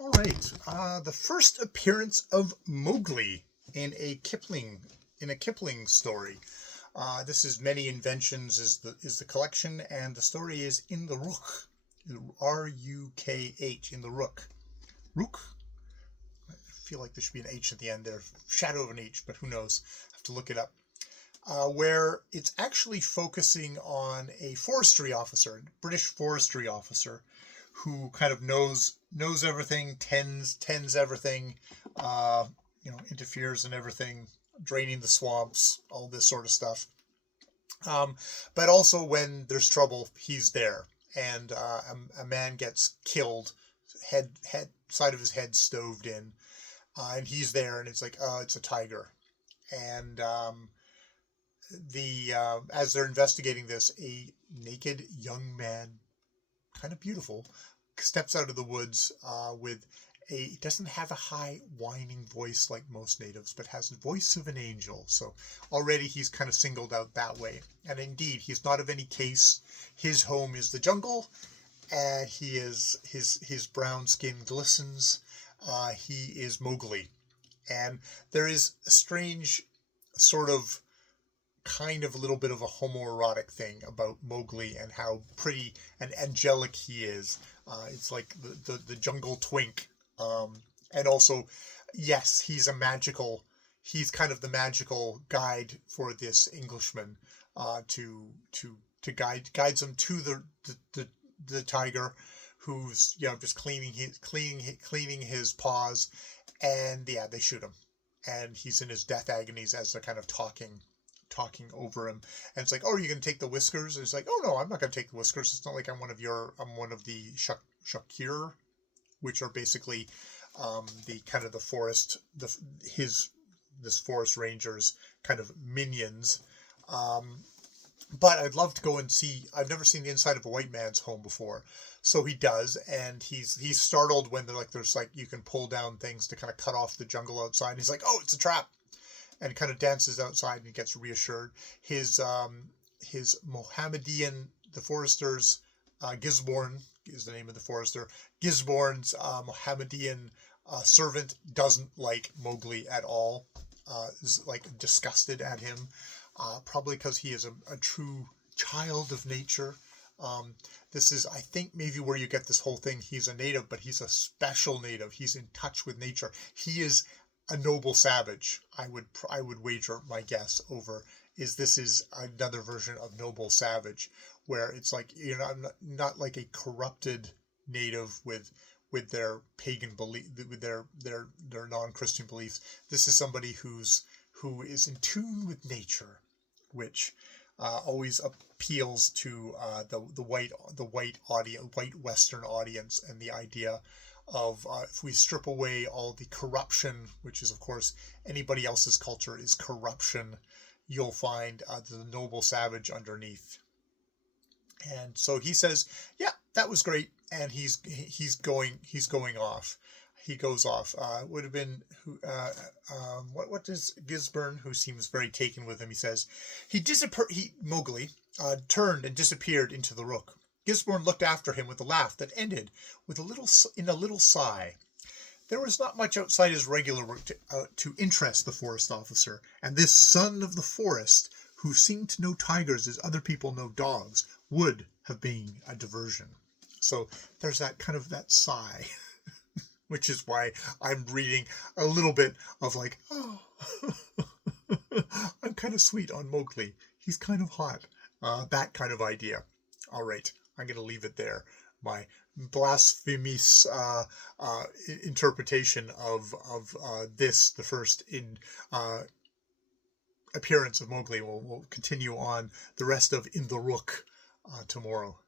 All right. The first appearance of Mowgli in a Kipling story. This is Many Inventions is the collection, and the story is In the Rukh, Rukh, In the Rukh. Rukh. I feel like there should be an H at the end there, shadow of an H, but who knows? I have to look it up. Where it's actually focusing on a forestry officer, British forestry officer, who kind of knows everything, tends everything, interferes in everything, draining the swamps, all this sort of stuff. But also when there's trouble, he's there, and a man gets killed, head side of his head stoved in, and he's there, and it's like, it's a tiger, and as they're investigating this, a naked young man, kind of beautiful, steps out of the woods he doesn't have a high whining voice like most natives, but has the voice of an angel. So already he's kind of singled out that way. And indeed, he's not of any case. His home is the jungle, and his brown skin glistens. He is Mowgli. And there is a strange sort of kind of a little bit of a homoerotic thing about Mowgli and how pretty and angelic he is. It's like the jungle twink. And also, yes, he's kind of the magical guide for this Englishman, to guides him to the tiger, who's just cleaning his paws, and they shoot him, and he's in his death agonies as they're kind of talking over him, and it's like, oh, are you gonna take the whiskers? And it's like, oh no, I'm not gonna take the whiskers. It's not like I'm one of the Shakir, which are basically the kind of the forest, this forest ranger's kind of minions. But I'd love to go and see. I've never seen the inside of a white man's home before, so he does, and he's startled when there's like you can pull down things to kind of cut off the jungle outside. And he's like, oh, it's a trap, and kind of dances outside, and he gets reassured. His Mohammedan, the forester's, Gisborne is the name of the forester. Gisborne's Mohammedan servant doesn't like Mowgli at all. Is like disgusted at him, probably because he is a true child of nature. This is, I think, maybe where you get this whole thing. He's a native, but he's a special native. He's in touch with nature. He is a noble savage. I would wager my guess over this is another version of noble savage, where it's like not like a corrupted native with their pagan belief, with their non-Christian beliefs. This is somebody who is in tune with nature, which always appeals to the white audience, white Western audience, and the idea of if we strip away all the corruption, which is of course anybody else's culture is corruption, you'll find the noble savage underneath. And so he says, yeah, that was great, and he's going off. He goes off. Would have been what does Gisborne, who seems very taken with him, he says, Mowgli turned and disappeared into the Rukh. Gisborne looked after him with a laugh that ended with a little sigh. There was not much outside his regular work to interest the forest officer, and this son of the forest, who seemed to know tigers as other people know dogs, would have been a diversion. So there's that kind of that sigh, which is why I'm reading a little bit of like, oh, I'm kind of sweet on Mowgli. He's kind of hot. That kind of idea. All right, I'm going to leave it there. My blasphemous interpretation of this, the first appearance of Mowgli. We'll continue on the rest of In the Rukh tomorrow.